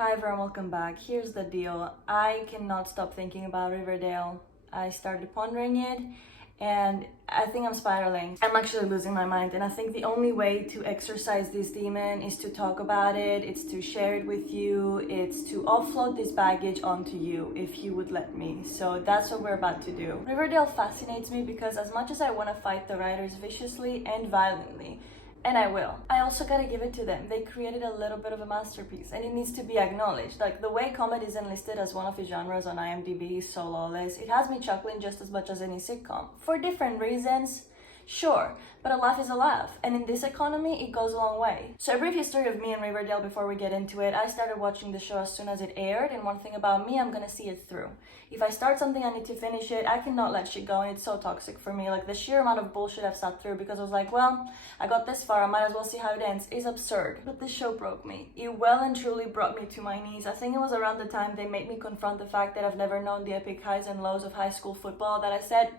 Hi everyone, welcome back. Here's the deal. I cannot stop thinking about Riverdale. I started pondering it and I think I'm spiraling. I'm actually losing my mind, and I think the only way to exorcise this demon is to talk about it, it's to share it with you, it's to offload this baggage onto you if you would let me. So that's what we're about to do. Riverdale fascinates me because as much as I want to fight the writers viciously and violently, and I will, I also gotta give it to them. They created a little bit of a masterpiece and it needs to be acknowledged. Like, the way comedy is enlisted as one of its genres on IMDb is so lawless. It has me chuckling just as much as any sitcom. For different reasons, sure, but a laugh is a laugh, and in this economy, it goes a long way. So a brief history of me and Riverdale before we get into it. I started watching the show as soon as it aired, and one thing about me, I'm gonna see it through. If I start something, I need to finish it. I cannot let shit go, and it's so toxic for me. Like, the sheer amount of bullshit I've sat through because I was like, well, I got this far, I might as well see how it ends, is absurd. But this show broke me. It well and truly brought me to my knees. I think it was around the time they made me confront the fact that I've never known the epic highs and lows of high school football that I said,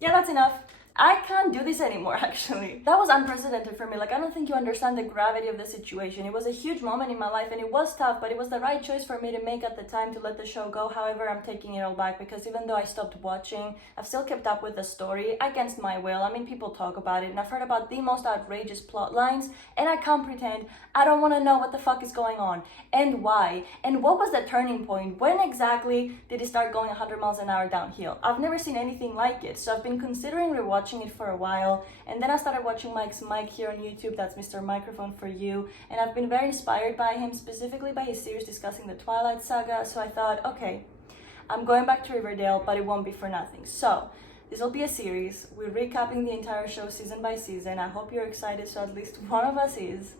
yeah, that's enough. I can't do this anymore, actually. That was unprecedented for me. Like, I don't think you understand the gravity of the situation. It was a huge moment in my life and it was tough, but it was the right choice for me to make at the time to let the show go. However, I'm taking it all back because even though I stopped watching, I've still kept up with the story against my will. I mean, people talk about it and I've heard about the most outrageous plot lines, and I can't pretend I don't want to know what the fuck is going on and why. And what was the turning point? When exactly did it start going 100 miles an hour downhill? I've never seen anything like it, so I've been considering rewatching it for a while, and then I started watching Mike's Mike here on YouTube. That's Mr. Microphone for You, and I've been very inspired by him, specifically by his series discussing the Twilight Saga. So I thought, okay, I'm going back to Riverdale, but it won't be for nothing. So this will be a series. We're recapping the entire show season by season. I hope you're excited, so at least one of us is.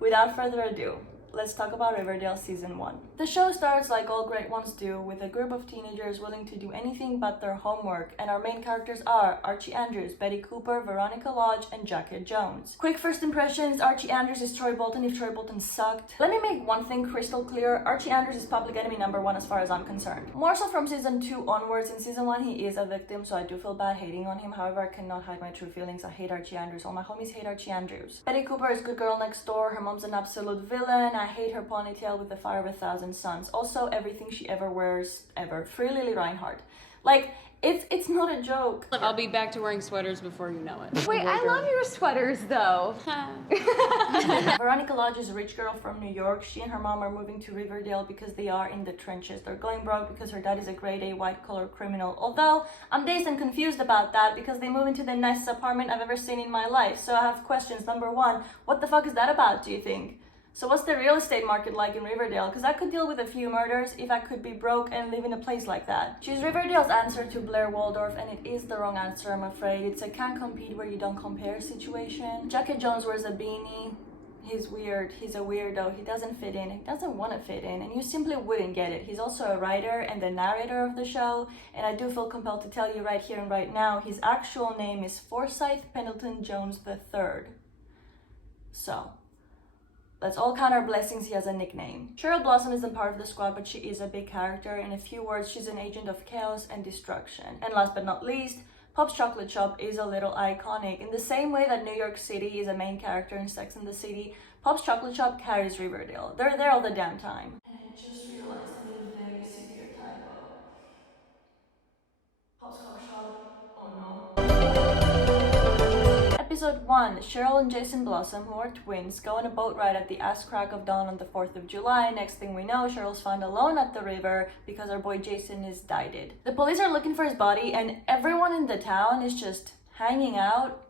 Without further ado, let's talk about Riverdale Season 1. The show starts like all great ones do, with a group of teenagers willing to do anything but their homework, and our main characters are Archie Andrews, Betty Cooper, Veronica Lodge, and Jackie Jones. Quick first impressions: Archie Andrews is Troy Bolton if Troy Bolton sucked. Let me make one thing crystal clear: Archie Andrews is public enemy number one as far as I'm concerned. More so from Season 2 onwards. In Season 1 he is a victim, so I do feel bad hating on him. However, I cannot hide my true feelings. I hate Archie Andrews. All my homies hate Archie Andrews. Betty Cooper is good girl next door. Her mom's an absolute villain. I hate her ponytail with the fire of 1,000 suns. Also, everything she ever wears, ever. Free Lily Reinhardt. Like, it's not a joke. I'll be back to wearing sweaters before you know it. Wait, I love your sweaters though. Veronica Lodge is a rich girl from New York. She and her mom are moving to Riverdale because they are in the trenches. They're going broke because her dad is a grade A white-collar criminal. Although, I'm dazed and confused about that because they move into the nicest apartment I've ever seen in my life. So I have questions. Number one, what the fuck is that about, do you think? So what's the real estate market like in Riverdale? Because I could deal with a few murders if I could be broke and live in a place like that. She's Riverdale's answer to Blair Waldorf, and it is the wrong answer, I'm afraid. It's a can't compete where you don't compare situation. Jackie Jones wears a beanie. He's weird. He's a weirdo. He doesn't fit in. He doesn't want to fit in, and you simply wouldn't get it. He's also a writer and the narrator of the show, and I do feel compelled to tell you right here and right now, his actual name is Forsyth Pendleton Jones III. So let's all count our blessings he has a nickname. Cheryl Blossom isn't part of the squad, but she is a big character. In a few words, she's an agent of chaos and destruction. And last but not least, Pop's Chocolate Shop is a little iconic. In the same way that New York City is a main character in Sex and the City, Pop's Chocolate Shop carries Riverdale. They're there all the damn time. And I just realized I made a very severe typo. Pop's Cock Shop. Oh no. Episode 1, Cheryl and Jason Blossom, who are twins, go on a boat ride at the ass crack of dawn on the 4th of July. Next thing we know, Cheryl's found alone at the river because her boy Jason is died. The police are looking for his body, and everyone in the town is just hanging out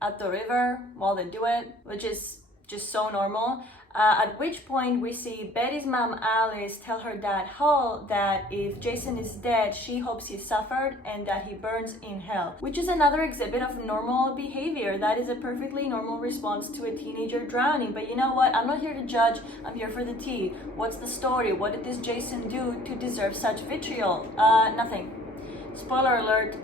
at the river while they do it, which is just so normal. At which point we see Betty's mom Alice tell her dad Hall that if Jason is dead, she hopes he suffered and that he burns in hell, which is another exhibit of normal behavior. That is a perfectly normal response to a teenager drowning. But you know what? I'm not here to judge. I'm here for the tea. What's the story? What did this Jason do to deserve such vitriol? Nothing. Spoiler alert.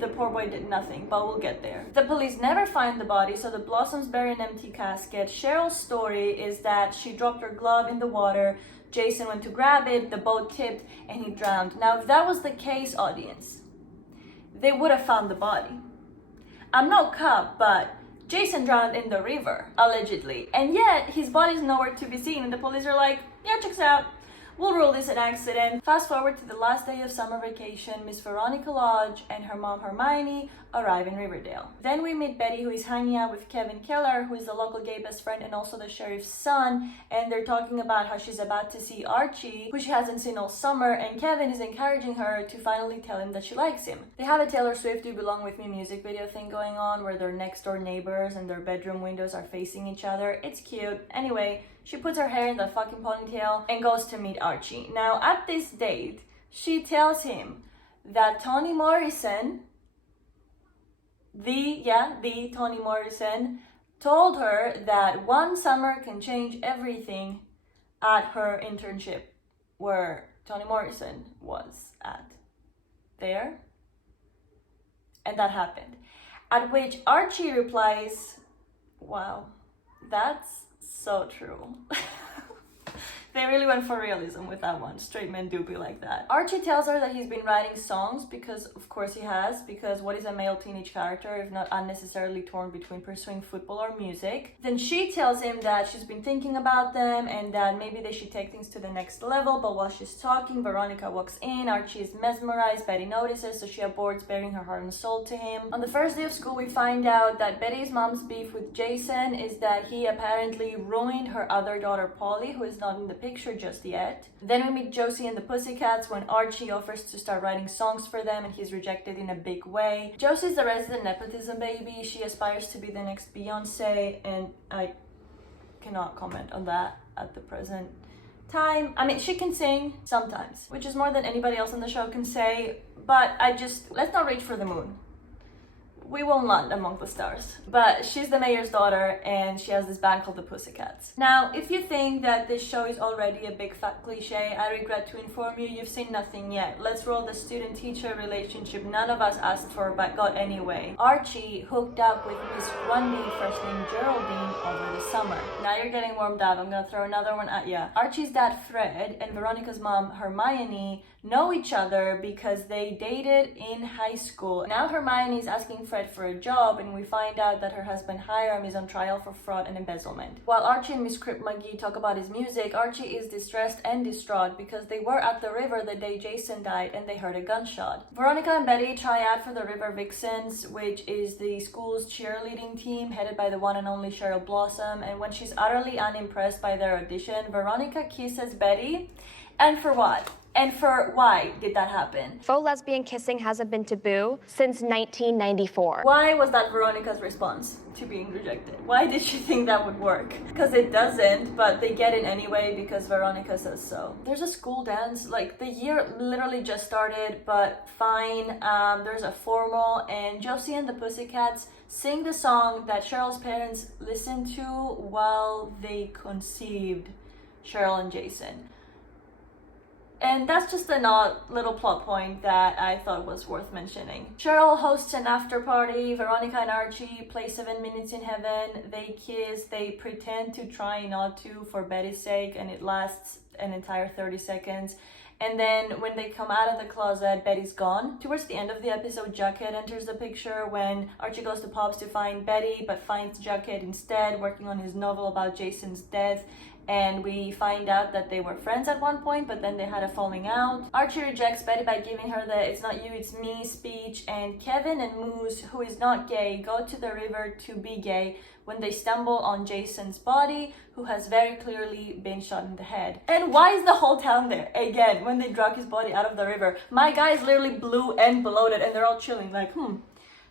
The poor boy did nothing, but we'll get there. The police never find the body, so the Blossoms bury an empty casket. Cheryl's story is that she dropped her glove in the water, Jason went to grab it, the boat tipped, and he drowned. Now, if that was the case, audience, they would have found the body. I'm no cop, but Jason drowned in the river, allegedly, and yet his body's nowhere to be seen, and the police are like, yeah, checks out. We'll rule this an accident. Fast forward to the last day of summer vacation. Miss Veronica Lodge and her mom Hermione arrive in Riverdale. Then we meet Betty, who is hanging out with Kevin Keller, who is the local gay best friend and also the sheriff's son, and they're talking about how she's about to see Archie, who she hasn't seen all summer, and Kevin is encouraging her to finally tell him that she likes him. They have a Taylor Swift You Belong With Me music video thing going on where they're next door neighbors and their bedroom windows are facing each other. It's cute. Anyway, she puts her hair in the fucking ponytail and goes to meet Archie. Now, at this date, she tells him that Toni Morrison, the Toni Morrison, told her that one summer can change everything at her internship where Toni Morrison was at. There. And that happened. At which Archie replies, wow, that's so true. They really went for realism with that one. Straight men do be like that. Archie tells her that he's been writing songs because, of course he has, because what is a male teenage character if not unnecessarily torn between pursuing football or music? Then she tells him that she's been thinking about them and that maybe they should take things to the next level, but while she's talking, Veronica walks in. Archie is mesmerized. Betty notices, so she aborts, bearing her heart and soul to him. On the first day of school, we find out that Betty's mom's beef with Jason is that he apparently ruined her other daughter, Polly, who is not in the picture just yet. Then we meet Josie and the Pussycats when Archie offers to start writing songs for them and he's rejected in a big way. Josie's the resident nepotism baby. She aspires to be the next Beyonce, and I cannot comment on that at the present time. I mean, she can sing sometimes, which is more than anybody else on the show can say, but let's not reach for the moon. We won't land among the stars. But she's the mayor's daughter and she has this band called the Pussycats. Now, if you think that this show is already a big fat cliche, I regret to inform you, you've seen nothing yet. Let's roll the student-teacher relationship none of us asked for but got anyway. Archie hooked up with Miss Grundy, first name Geraldine, over the summer. Now you're getting warmed up. I'm gonna throw another one at ya. Archie's dad, Fred, and Veronica's mom, Hermione, know each other because they dated in high school. Now Hermione is asking Fred for a job and we find out that her husband Hiram is on trial for fraud and embezzlement. While Archie and Miss Crip McGee talk about his music, Archie is distressed and distraught because they were at the river the day Jason died and they heard a gunshot. Veronica and Betty try out for the River Vixens, which is the school's cheerleading team headed by the one and only Cheryl Blossom, and when she's utterly unimpressed by their audition, Veronica kisses Betty. And for what? And for why did that happen? Faux lesbian kissing hasn't been taboo since 1994. Why was that Veronica's response to being rejected? Why did she think that would work? Because it doesn't, but they get it anyway because Veronica says so. There's a school dance, like the year literally just started, but fine. There's a formal and Josie and the Pussycats sing the song that Cheryl's parents listened to while they conceived Cheryl and Jason. And that's just an odd little plot point that I thought was worth mentioning. Cheryl hosts an after party. Veronica and Archie play 7 Minutes in Heaven. They kiss. They pretend to try not to for Betty's sake, and it lasts an entire 30 seconds. And then when they come out of the closet, Betty's gone. Towards the end of the episode, Jughead enters the picture when Archie goes to Pop's to find Betty, but finds Jughead instead, working on his novel about Jason's death. And we find out that they were friends at one point, but then they had a falling out. Archie rejects Betty by giving her the "it's not you, it's me" speech, and Kevin and Moose, who is not gay, go to the river to be gay when they stumble on Jason's body, who has very clearly been shot in the head. And why is the whole town there? Again, when they drug his body out of the river. My guy is literally blue and bloated, and they're all chilling like,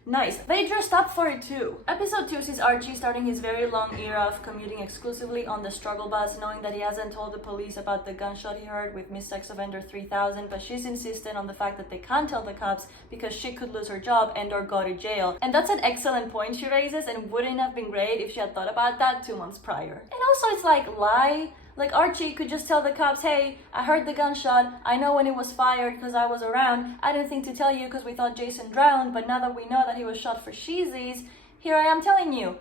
nice. They dressed up for it too. Episode 2 sees Archie starting his very long era of commuting exclusively on the struggle bus, knowing that he hasn't told the police about the gunshot he heard with Miss Sex Offender 3000, but she's insistent on the fact that they can't tell the cops because she could lose her job and or go to jail. And that's an excellent point she raises, and wouldn't have been great if she had thought about that 2 months prior. And also it's like, lie. Like Archie could just tell the cops, hey, I heard the gunshot, I know when it was fired because I was around, I didn't think to tell you because we thought Jason drowned, but now that we know that he was shot for sheezies, here I am telling you.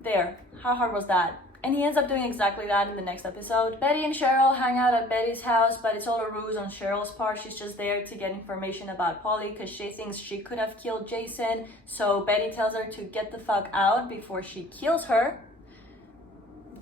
There, how hard was that? And he ends up doing exactly that in the next episode. Betty and Cheryl hang out at Betty's house, but it's all a ruse on Cheryl's part. She's just there to get information about Polly because she thinks she could have killed Jason, so Betty tells her to get the fuck out before she kills her.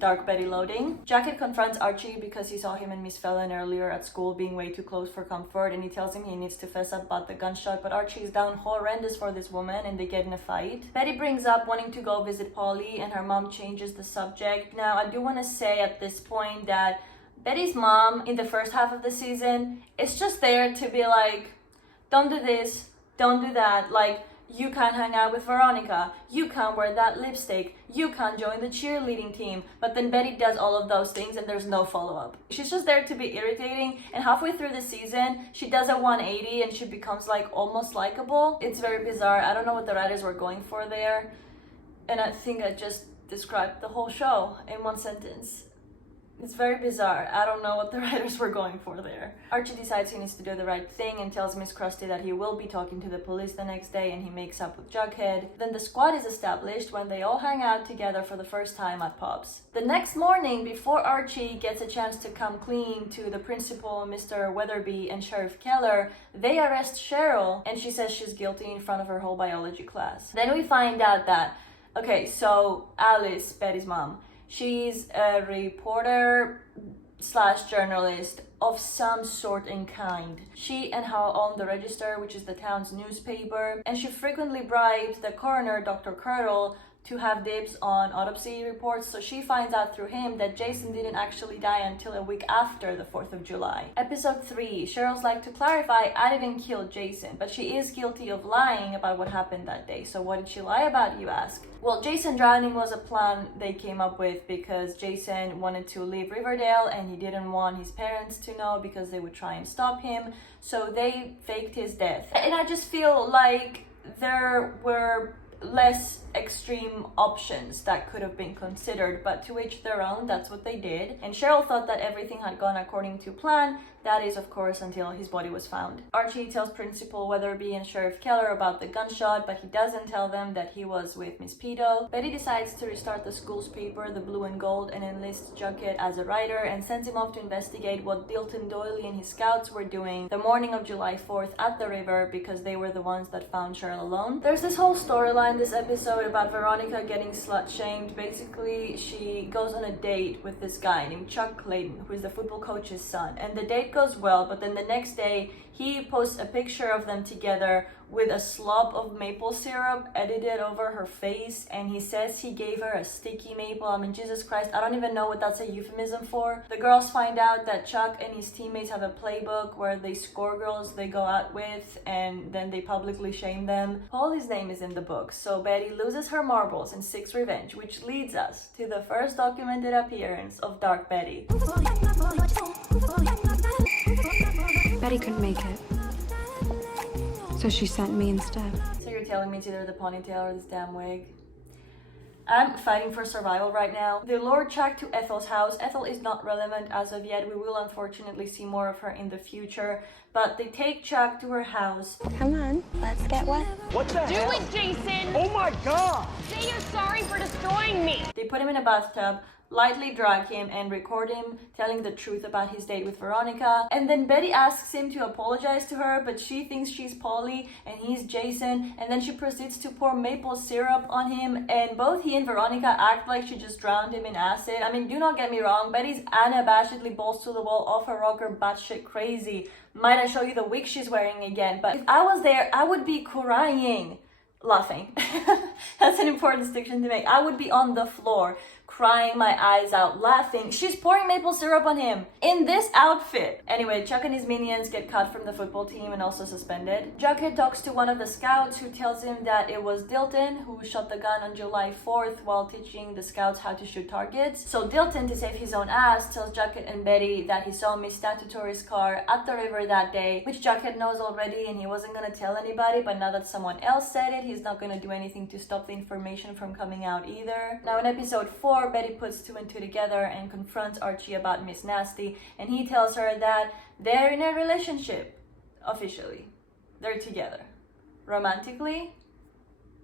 Dark Betty loading. Jacket confronts Archie because he saw him and Miss Fallon earlier at school being way too close for comfort, and he tells him he needs to fess up about the gunshot, but Archie is down horrendous for this woman and they get in a fight. Betty brings up wanting to go visit Polly and her mom changes the subject. Now, I do want to say at this point that Betty's mom in the first half of the season is just there to be like, don't do this, don't do that, like, you can't hang out with Veronica, you can't wear that lipstick, you can't join the cheerleading team. But then Betty does all of those things and there's no follow-up. She's just there to be irritating, and halfway through the season, she does a 180 and she becomes like almost likable. It's very bizarre. I don't know what the writers were going for there. And I think I just described the whole show in one sentence. It's very bizarre. I don't know what the writers were going for there. Archie decides he needs to do the right thing and tells Miss Krusty that he will be talking to the police the next day, and he makes up with Jughead. Then the squad is established when they all hang out together for the first time at Pop's. The next morning, before Archie gets a chance to come clean to the principal, Mr. Weatherby, and Sheriff Keller, they arrest Cheryl, and she says she's guilty in front of her whole biology class. Then we find out that, okay, so Alice, Betty's mom, she's a reporter / journalist of some sort and kind. She and Hal own the Register, which is the town's newspaper, and she frequently bribes the coroner, Dr. Curdle, to have dibs on autopsy reports, so she finds out through him that Jason didn't actually die until a week after the 4th of July. Episode 3, Cheryl's like to clarify, I didn't kill Jason, but she is guilty of lying about what happened that day. So what did she lie about, you ask? Well, Jason drowning was a plan they came up with because Jason wanted to leave Riverdale and he didn't want his parents to know because they would try and stop him, so they faked his death. And I just feel like there were less extreme options that could have been considered, but to each their own, that's what they did. And Cheryl thought that everything had gone according to plan. That is, of course, until his body was found. Archie tells Principal Weatherby and Sheriff Keller about the gunshot, but he doesn't tell them that he was with Miss Pedo. Betty decides to restart the school's paper, the Blue and Gold, and enlists Jughead as a writer and sends him off to investigate what Dilton Doily and his scouts were doing the morning of July 4th at the river, because they were the ones that found Cheryl alone. There's this whole storyline this episode about Veronica getting slut-shamed. Basically, she goes on a date with this guy named Chuck Clayton, who is the football coach's son, and the date goes well, but then the next day he posts a picture of them together with a slob of maple syrup edited over her face, and he says he gave her a sticky maple. I mean, Jesus Christ, I don't even know what that's a euphemism for. The girls find out that Chuck and his teammates have a playbook where they score girls they go out with and then they publicly shame them. Polly's name is in the book, so Betty loses her marbles and seeks revenge, which leads us to the first documented appearance of Dark Betty. Betty couldn't make it, so she sent me instead. So you're telling me it's either the ponytail or this damn wig? I'm fighting for survival right now. They lure Chuck to Ethel's house. Ethel is not relevant as of yet. We will unfortunately see more of her in the future. But they take Chuck to her house. Come on, let's get wet. What the hell? Do it, Jason! Oh my god! Say you're sorry for destroying me! They put him in a bathtub, lightly drag him, and record him telling the truth about his date with Veronica. And then Betty asks him to apologize to her, but she thinks she's Polly and he's Jason, and then she proceeds to pour maple syrup on him, and both he and Veronica act like she just drowned him in acid. I mean, do not get me wrong, Betty's unabashedly balls to the wall, off her rocker, batshit crazy. Might I show you the wig she's wearing again? But if I was there, I would be crying. Laughing. That's an important distinction to make. I would be on the floor, crying my eyes out, laughing. She's pouring maple syrup on him in this outfit. Anyway, Chuck and his minions get cut from the football team and also suspended. Jughead talks to one of the scouts who tells him that it was Dilton who shot the gun on July 4th while teaching the scouts how to shoot targets. So Dilton, to save his own ass, tells Jughead and Betty that he saw Miss Statutory's car at the river that day, which Jughead knows already and he wasn't gonna tell anybody, but now that someone else said it, he's not gonna do anything to stop the information from coming out either. Now in episode 4, Betty puts 2 and 2 together and confronts Archie about Miss Nasty, and he tells her that they're in a relationship. Officially. They're together. Romantically?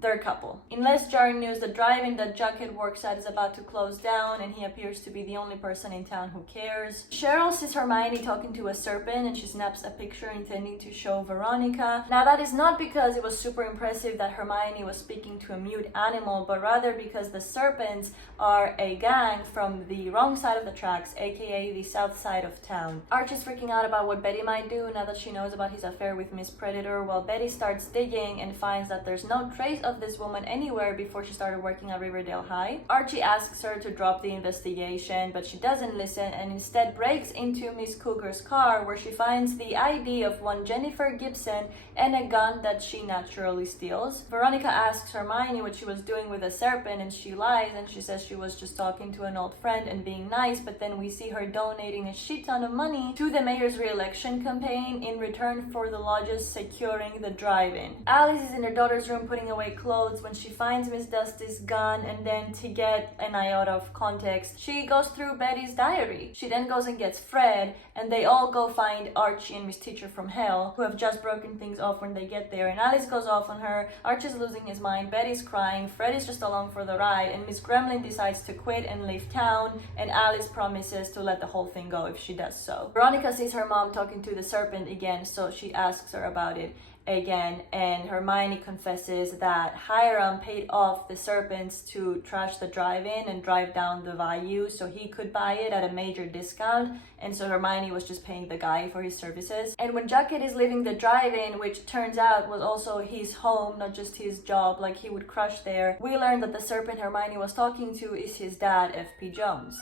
they're a couple. In less jarring news, the drive-in that Jughead works at is about to close down, and he appears to be the only person in town who cares. Cheryl sees Hermione talking to a serpent, and she snaps a picture intending to show Veronica. Now, that is not because it was super impressive that Hermione was speaking to a mute animal, but rather because the serpents are a gang from the wrong side of the tracks, aka the south side of town. Archie's freaking out about what Betty might do now that she knows about his affair with Miss Predator, while Betty starts digging and finds that there's no trace of this woman anywhere before she started working at Riverdale High. Archie asks her to drop the investigation, but she doesn't listen and instead breaks into Miss Cougar's car, where she finds the ID of one Jennifer Gibson and a gun that she naturally steals. Veronica asks Hermione what she was doing with a serpent, and she lies and she says she was just talking to an old friend and being nice, but then we see her donating a shit ton of money to the mayor's re-election campaign in return for the lodges securing the drive-in. Alice is in her daughter's room putting away clothes when she finds Miss Dusty's gun, and then to get an iota of context, she goes through Betty's diary. She then goes and gets Fred, and they all go find Archie and Miss Teacher from Hell, who have just broken things off when they get there, and Alice goes off on her. Archie's losing his mind, Betty's crying, Fred is just along for the ride, and Miss Gremlin decides to quit and leave town, and Alice promises to let the whole thing go if she does so. Veronica sees her mom talking to the serpent again, so she asks her about it again, and Hermione confesses that Hiram paid off the serpents to trash the drive-in and drive down the value so he could buy it at a major discount, and so Hermione was just paying the guy for his services. And when Jughead is leaving the drive-in, which turns out was also his home, not just his job, like he would crush there, we learn that the serpent Hermione was talking to is his dad, F.P. Jones.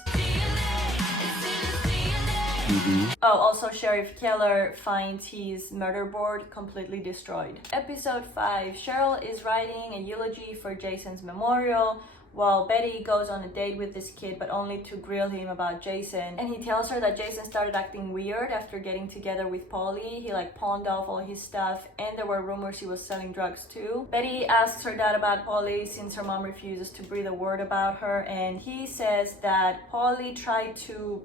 Oh, also Sheriff Keller finds his murder board completely destroyed. Episode 5. Cheryl is writing a eulogy for Jason's memorial, while Betty goes on a date with this kid, but only to grill him about Jason. And he tells her that Jason started acting weird after getting together with Polly. He pawned off all his stuff, and there were rumors he was selling drugs too. Betty asks her dad about Polly since her mom refuses to breathe a word about her, and he says that Polly tried to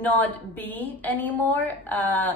not be anymore,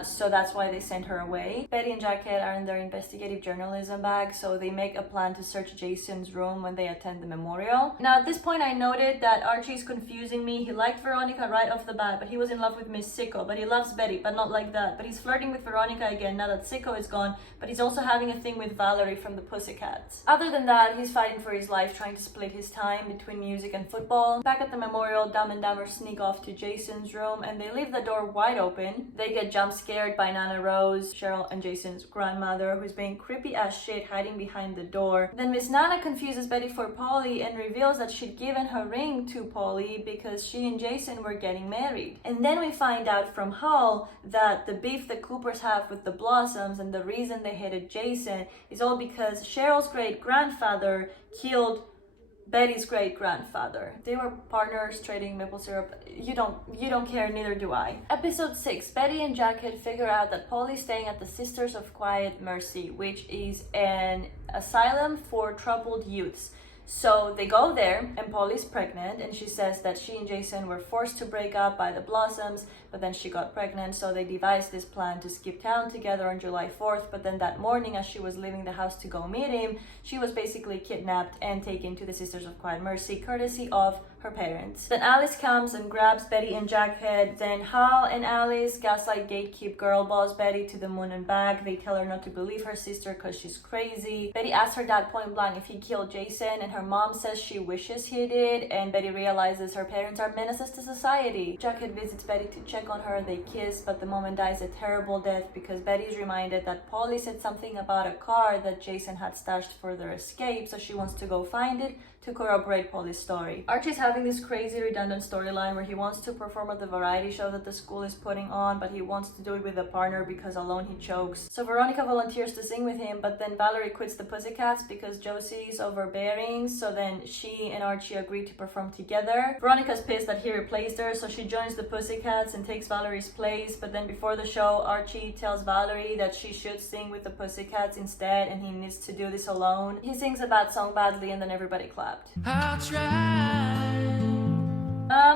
so that's why they sent her away. Betty and Jughead are in their investigative journalism bag, so they make a plan to search Jason's room when they attend the memorial. Now, at this point, I noted that Archie's confusing me. He liked Veronica right off the bat, but he was in love with Miss Sicko, but he loves Betty, but not like that. But he's flirting with Veronica again now that Sicko is gone, but he's also having a thing with Valerie from the Pussycats. Other than that, he's fighting for his life, trying to split his time between music and football. Back at the memorial, Dumb and Dumber sneak off to Jason's room, and they leave the door wide open. They get jump scared by Nana Rose, Cheryl and Jason's grandmother, who's being creepy as shit hiding behind the door. Then Miss Nana confuses Betty for Polly and reveals that she'd given her ring to Polly because she and Jason were getting married. And then we find out from Hull that the beef the Coopers have with the Blossoms and the reason they hated Jason is all because Cheryl's great-grandfather killed Betty's great-grandfather. They were partners trading maple syrup. You don't care, neither do I. Episode 6. Betty and Jughead figure out that Polly's staying at the Sisters of Quiet Mercy, which is an asylum for troubled youths. So they go there, and Polly's pregnant, and she says that she and Jason were forced to break up by the Blossoms, but then she got pregnant, so they devised this plan to skip town together on July 4th, but then that morning, as she was leaving the house to go meet him, she was basically kidnapped and taken to the Sisters of Quiet Mercy, courtesy of her parents. Then Alice comes and grabs Betty and Jughead. Then Hal and Alice gaslight gatekeep girl boss Betty to the moon and back. They tell her not to believe her sister because she's crazy. Betty asks her dad point blank if he killed Jason, and her mom says she wishes he did, and Betty realizes her parents are menaces to society. Jughead visits Betty to check on her. They kiss, but the moment dies a terrible death because Betty is reminded that Polly said something about a car that Jason had stashed for their escape, so she wants to go find it to corroborate Polly's story. Archie's having this crazy redundant storyline where he wants to perform at the variety show that the school is putting on, but he wants to do it with a partner because alone he chokes. So Veronica volunteers to sing with him, but then Valerie quits the Pussycats because Josie is overbearing, so then she and Archie agree to perform together. Veronica's pissed that he replaced her, so she joins the Pussycats and takes Valerie's place, but then before the show, Archie tells Valerie that she should sing with the Pussycats instead, and he needs to do this alone. He sings a bad song badly, and then everybody claps. I'll try.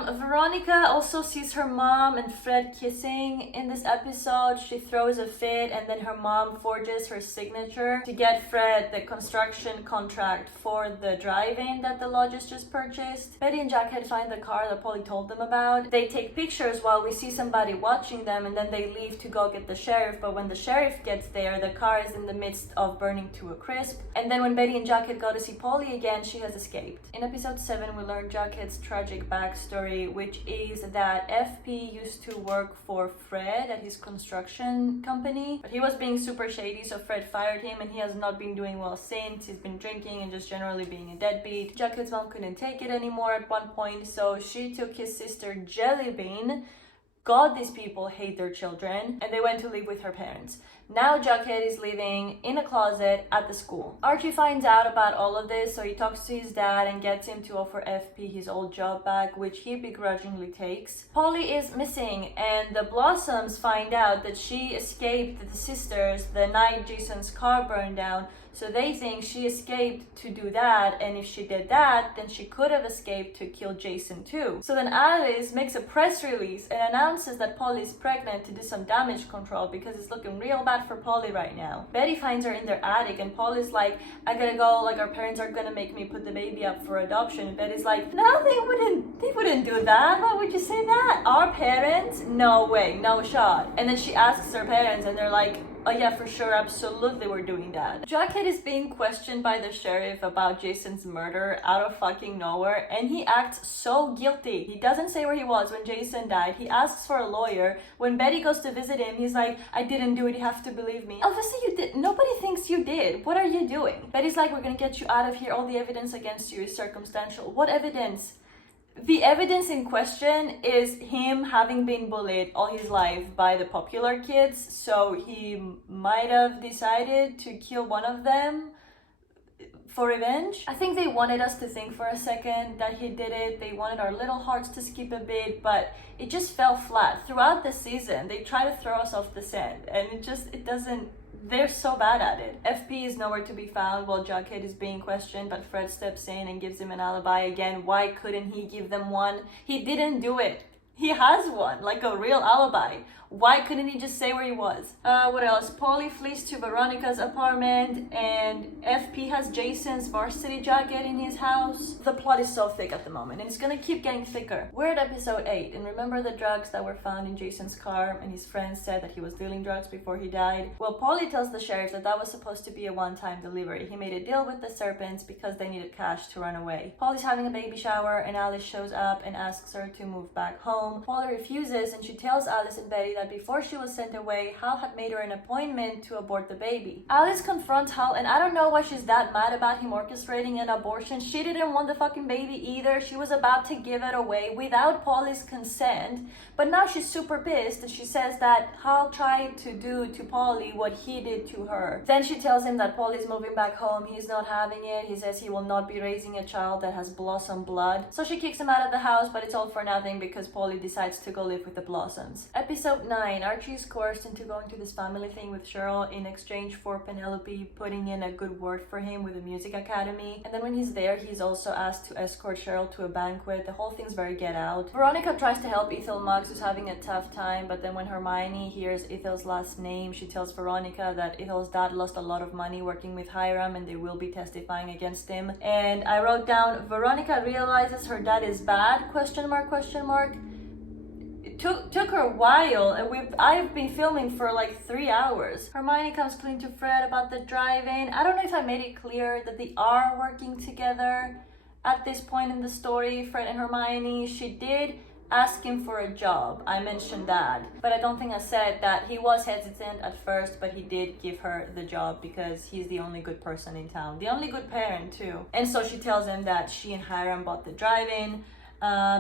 Veronica also sees her mom and Fred kissing in this episode. She throws a fit and then her mom forges her signature to get Fred the construction contract for the drive-in that the lodges just purchased. Betty and Jughead find the car that Polly told them about. They take pictures while we see somebody watching them, and then they leave to go get the sheriff, but when the sheriff gets there, the car is in the midst of burning to a crisp. And then when Betty and Jughead go to see Polly again, she has escaped. In episode 7, we learn Jughead's tragic backstory, which is that FP used to work for Fred at his construction company, but he was being super shady, so Fred fired him, and he has not been doing well since. He's been drinking and just generally being a deadbeat. Jughead's mom couldn't take it anymore at one point, so she took his sister Jellybean. God, these people hate their children, and they went to live with her parents. Now Jughead is living in a closet at the school. Archie finds out about all of this, so he talks to his dad and gets him to offer FP his old job back, which he begrudgingly takes. Polly is missing, and the Blossoms find out that she escaped the sisters the night Jason's car burned down, so they think she escaped to do that, and if she did that, then she could have escaped to kill Jason too. So then Alice makes a press release and announces that Polly is pregnant to do some damage control because it's looking real bad for Polly right now. Betty finds her in their attic, and Polly's like, I gotta go, like our parents are gonna make me put the baby up for adoption. And Betty's like, no, they wouldn't do that. Why would you say that? Our parents? No way, no shot. And then she asks her parents, and they're like, oh yeah, for sure, absolutely, we're doing that. Jughead is being questioned by the sheriff about Jason's murder out of fucking nowhere, and he acts so guilty. He doesn't say where he was when Jason died. He asks for a lawyer. When Betty goes to visit him, he's like, I didn't do it, you have to believe me. Obviously you did. Nobody thinks you did. What are you doing? Betty's like, we're gonna get you out of here. All the evidence against you is circumstantial. What evidence? The evidence in question is him having been bullied all his life by the popular kids, so he might have decided to kill one of them for revenge. I think they wanted us to think for a second that he did it. They wanted our little hearts to skip a bit, but it just fell flat. Throughout the season, they try to throw us off the scent, and it doesn't. They're so bad at it. FP is nowhere to be found while Jughead is being questioned, but Fred steps in and gives him an alibi again. Why couldn't he give them one? He didn't do it. He has one, like a real alibi. Why couldn't he just say where he was? What else? Polly flees to Veronica's apartment, and FP has Jason's varsity jacket in his house. The plot is so thick at the moment, and it's gonna keep getting thicker. We're at episode 8, and remember the drugs that were found in Jason's car, and his friends said that he was dealing drugs before he died? Well, Polly tells the sheriff that was supposed to be a one-time delivery. He made a deal with the serpents because they needed cash to run away. Polly's having a baby shower, and Alice shows up and asks her to move back home. Polly refuses, and she tells Alice and Betty that before she was sent away, Hal had made her an appointment to abort the baby. Alice confronts Hal, and I don't know why she's that mad about him orchestrating an abortion. She didn't want the fucking baby either. She was about to give it away without Polly's consent, but now she's super pissed, and she says that Hal tried to do to Polly what he did to her. Then she tells him that Polly's moving back home. He's not having it. He says he will not be raising a child that has Blossom blood. So she kicks him out of the house, but it's all for nothing because Polly decides to go live with the Blossoms. Episode 9, Archie is coerced into going to this family thing with Cheryl in exchange for Penelope putting in a good word for him with the music academy. And then when he's there, he's also asked to escort Cheryl to a banquet. The whole thing's very Get Out. Veronica tries to help Ethel Muggs, who's having a tough time, but then when Hermione hears Ethel's last name, she tells Veronica that Ethel's dad lost a lot of money working with Hiram and they will be testifying against him. And I wrote down, Veronica realizes her dad is bad, question mark, question mark. It took her a while, and I've been filming for like 3 hours. Hermione comes clean to Fred about the drive-in. I don't know if I made it clear that they are working together at this point in the story, Fred and Hermione. She did ask him for a job. I mentioned that, but I don't think I said that he was hesitant at first, but he did give her the job because he's the only good person in town, the only good parent too. And so she tells him that she and Hiram bought the drive-in.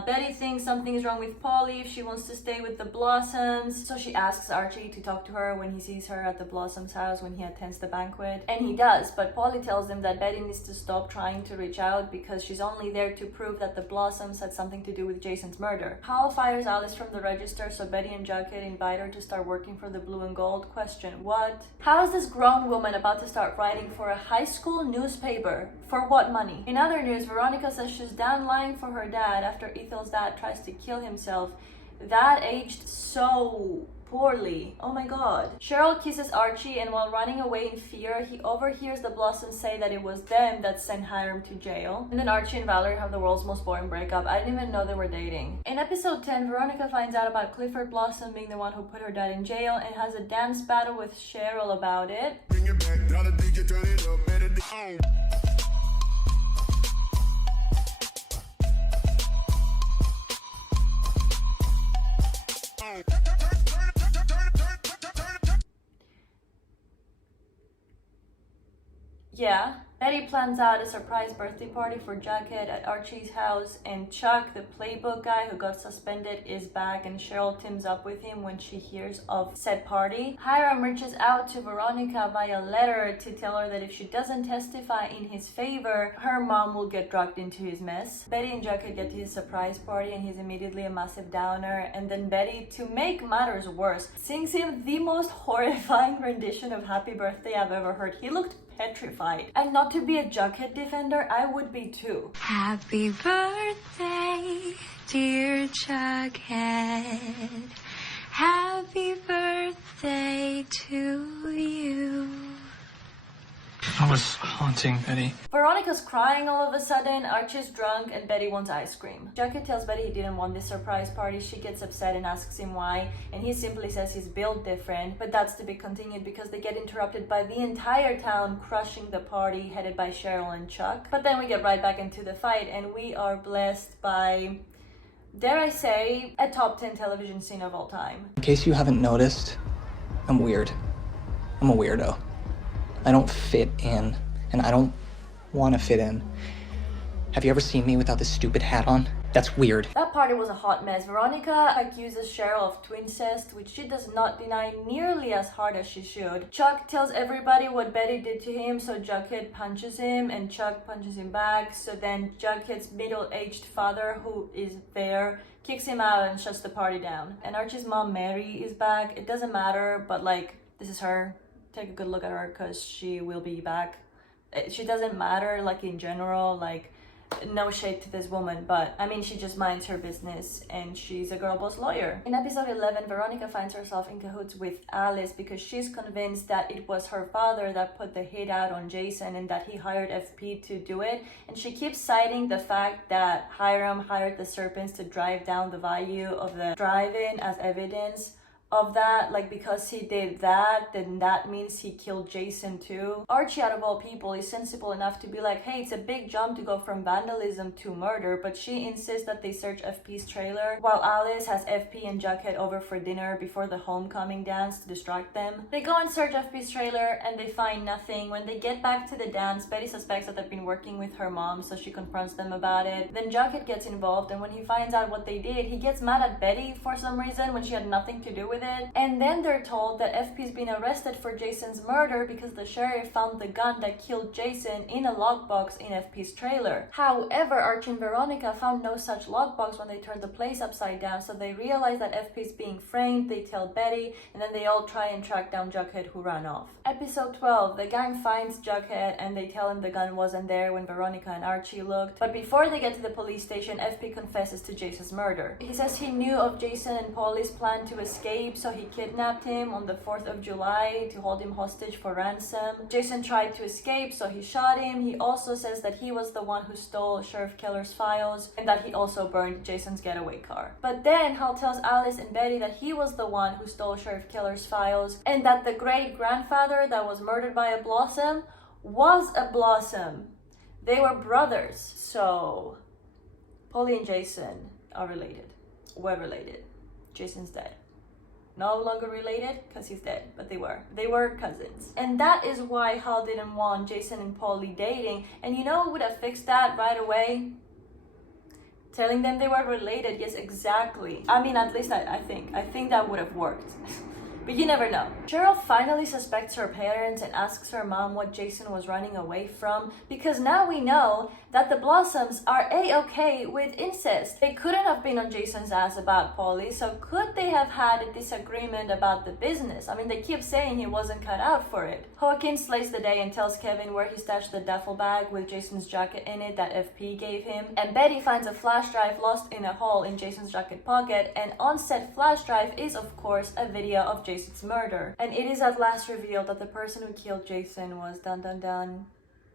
Betty thinks something is wrong with Polly if she wants to stay with the Blossoms, so she asks Archie to talk to her when he sees her at the Blossoms' house when he attends the banquet. And he does, but Polly tells him that Betty needs to stop trying to reach out because she's only there to prove that the Blossoms had something to do with Jason's murder. Hal fires Alice from the register, so Betty and Jughead invite her to start working for the Blue and Gold. Question, what? How is this grown woman about to start writing for a high school newspaper? For what money? In other news, Veronica says she's down lying for her dad after Ethel's dad tries to kill himself. That aged so poorly. Oh my god. Cheryl kisses Archie, and while running away in fear, he overhears the Blossoms say that it was them that sent Hiram to jail. And then Archie and Valerie have the world's most boring breakup. I didn't even know they were dating. In episode 10, Veronica finds out about Clifford Blossom being the one who put her dad in jail and has a dance battle with Cheryl about it. Bring it back, now the DJ turn it up, better than Yeah, Betty plans out a surprise birthday party for Jughead at Archie's house, and Chuck, the playbook guy who got suspended, is back, and Cheryl teams up with him when she hears of said party. Hiram reaches out to Veronica via letter to tell her that if she doesn't testify in his favor, her mom will get dragged into his mess. Betty and Jughead get to his surprise party, and he's immediately a massive downer, and then Betty, to make matters worse, sings him the most horrifying rendition of Happy Birthday I've ever heard. He looked petrified. And not to be a Jughead defender, I would be too. Happy birthday, dear Jughead. Happy birthday to you. I was haunting Betty. Veronica's crying all of a sudden, Archie's drunk, and Betty wants ice cream. Jughead tells Betty he didn't want this surprise party. She gets upset and asks him why, and he simply says he's built different, but that's to be continued because they get interrupted by the entire town crushing the party headed by Cheryl and Chuck. But then we get right back into the fight, and we are blessed by, dare I say, a top 10 television scene of all time. In case you haven't noticed, I'm weird. I'm a weirdo. I don't fit in, and I don't want to fit in. Have you ever seen me without this stupid hat on? That's weird. That party was a hot mess. Veronica accuses Cheryl of twincest, which she does not deny nearly as hard as she should. Chuck tells everybody what Betty did to him, so Jughead punches him, and Chuck punches him back. So then Jughead's middle-aged father, who is there, kicks him out and shuts the party down. And Archie's mom, Mary, is back. It doesn't matter, but like, this is her. Take a good look at her because she will be back. She doesn't matter, like, in general, like, no shade to this woman, but I mean, she just minds her business and she's a girl boss lawyer. In episode 11, Veronica finds herself in cahoots with Alice because she's convinced that it was her father that put the hit out on Jason and that he hired FP to do it, and she keeps citing the fact that Hiram hired the Serpents to drive down the value of the drive-in as evidence of that. Like, because he did that, then that means he killed Jason too. Archie, out of all people, is sensible enough to be like, hey, it's a big jump to go from vandalism to murder, but she insists that they search FP's trailer, while Alice has FP and Jughead over for dinner before the homecoming dance to distract them. They go and search FP's trailer and they find nothing. When they get back to the dance, Betty suspects that they've been working with her mom, so she confronts them about it. Then Jughead gets involved, and when he finds out what they did, he gets mad at Betty for some reason when she had nothing to do with it. And then they're told that FP's been arrested for Jason's murder because the sheriff found the gun that killed Jason in a lockbox in FP's trailer. However, Archie and Veronica found no such lockbox when they turned the place upside down, so they realize that FP's being framed. They tell Betty, and then they all try and track down Jughead, who ran off. Episode 12, the gang finds Jughead and they tell him the gun wasn't there when Veronica and Archie looked. But before they get to the police station, FP confesses to Jason's murder. He says he knew of Jason and Paulie's plan to escape, so he kidnapped him on the 4th of July to hold him hostage for ransom. Jason tried to escape, so he shot him. He also says that he was the one who stole Sheriff Keller's files and that he also burned Jason's getaway car. But then Hal tells Alice and Betty that he was the one who stole Sheriff Keller's files and that the great-grandfather that was murdered by a Blossom was a Blossom. They were brothers, so Paulie and Jason are related. Were related. Jason's dead. No longer related because he's dead, but they were cousins. And that is why Hal didn't want Jason and Paulie dating. And you know who would have fixed that right away? Telling them they were related. Yes, exactly. I mean, at least I think that would have worked. But you never know. Cheryl finally suspects her parents and asks her mom what Jason was running away from, because now we know that the Blossoms are a-okay with incest. They couldn't have been on Jason's ass about Polly, so could they have had a disagreement about the business? I mean, they keep saying he wasn't cut out for it. Joaquin slays the day and tells Kevin where he stashed the duffel bag with Jason's jacket in it that FP gave him. And Betty finds a flash drive lost in a hole in Jason's jacket pocket, and on said flash drive is of course a video of Jason's murder. And it is at last revealed that the person who killed Jason was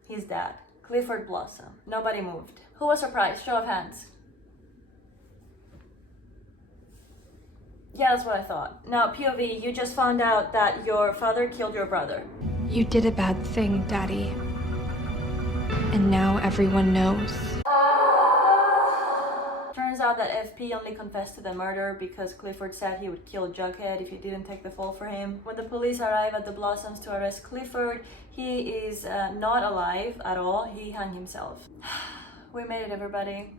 his dad, Clifford Blossom. Nobody moved. Who was surprised? Show of hands. Yeah, that's what I thought. Now, POV, you just found out that your father killed your brother. You did a bad thing, Daddy. And now everyone knows. Turns out that FP only confessed to the murder because Clifford said he would kill Jughead if he didn't take the fall for him. When the police arrive at the Blossoms to arrest Clifford, he is not alive at all. He hung himself. We made it, everybody.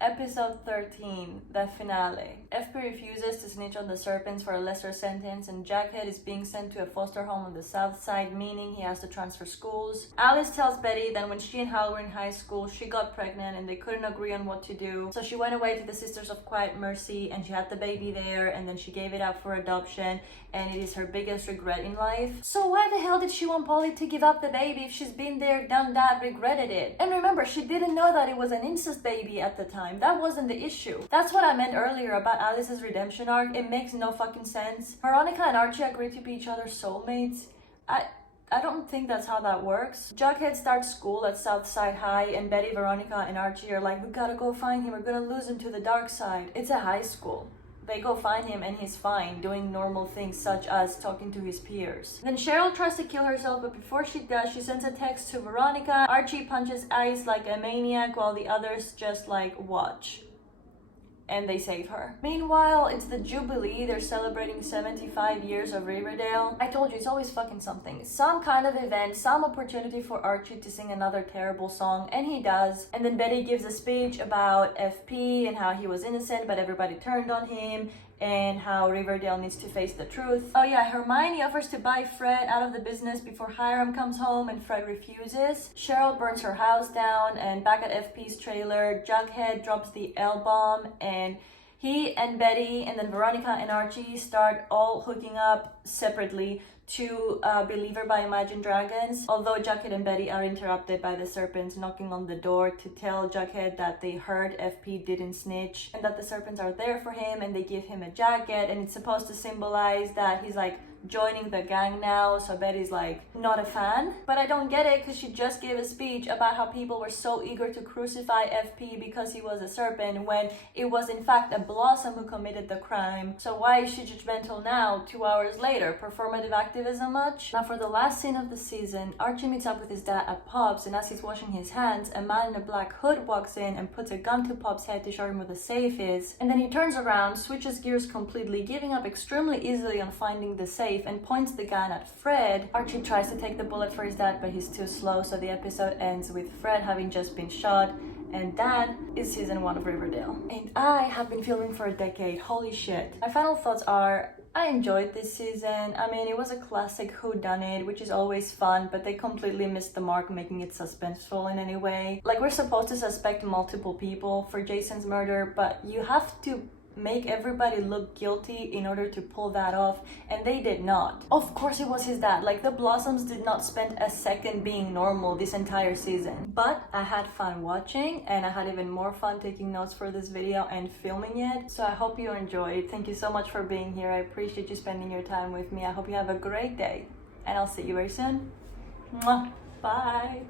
Episode 13, the finale. FP refuses to snitch on the Serpents for a lesser sentence, and Jughead is being sent to a foster home on the south side, meaning he has to transfer schools. Alice tells Betty that when she and Hal were in high school, she got pregnant and they couldn't agree on what to do. So she went away to the Sisters of Quiet Mercy and she had the baby there, and then she gave it up for adoption, and it is her biggest regret in life. So why the hell did she want Polly to give up the baby if she's been there, done that, regretted it? And remember, she didn't know that it was an incest baby at the time. That wasn't the issue. That's what I meant earlier about Alice's redemption arc. It makes no fucking sense. Veronica and Archie agreed to be each other's soulmates. I don't think that's how that works. Jughead starts school at Southside High, and Betty, Veronica, and Archie are like, we gotta go find him, we're gonna lose him to the dark side. It's a high school. They go find him and he's fine, doing normal things such as talking to his peers. Then Cheryl tries to kill herself, but before she does, she sends a text to Veronica. Archie punches Ice like a maniac while the others just like watch. And they save her. Meanwhile, it's the Jubilee. They're celebrating 75 years of Riverdale. I told you, it's always fucking something. Some kind of event, some opportunity for Archie to sing another terrible song, and he does. And then Betty gives a speech about FP and how he was innocent, but everybody turned on him, and how Riverdale needs to face the truth. Oh yeah, Hermione offers to buy Fred out of the business before Hiram comes home, and Fred refuses. Cheryl burns her house down, and back at FP's trailer, Jughead drops the L-bomb, and he and Betty and then Veronica and Archie start all hooking up separately to Believer by Imagine Dragons, although Jughead and Betty are interrupted by the Serpents knocking on the door to tell Jughead that they heard FP didn't snitch and that the Serpents are there for him, and they give him a jacket, and it's supposed to symbolize that he's like joining the gang now. So Betty's like not a fan, but I don't get it because she just gave a speech about how people were so eager to crucify FP because he was a serpent when it was in fact a Blossom who committed the crime. So why is she judgmental now, 2 hours later? Performative activism much? Now for the last scene of the season, Archie meets up with his dad at Pop's, and as he's washing his hands, a man in a black hood walks in and puts a gun to Pop's head to show him where the safe is, and then he turns around, switches gears completely, giving up extremely easily on finding the safe, and points the gun at Fred. Archie tries to take the bullet for his dad, but he's too slow, so the episode ends with Fred having just been shot, and that is season 1 of Riverdale. And I have been filming for a decade, holy shit. My final thoughts are, I enjoyed this season. I mean, it was a classic whodunit, which is always fun, but they completely missed the mark making it suspenseful in any way. Like, we're supposed to suspect multiple people for Jason's murder, but you have to make everybody look guilty in order to pull that off, and they did not. Of course it was his dad. Like, the Blossoms did not spend a second being normal this entire season. But I had fun watching, and I had even more fun taking notes for this video and filming it. So I hope you enjoyed. Thank you so much for being here. I appreciate you spending your time with me. I hope you have a great day, and I'll see you very soon. Mwah. Bye.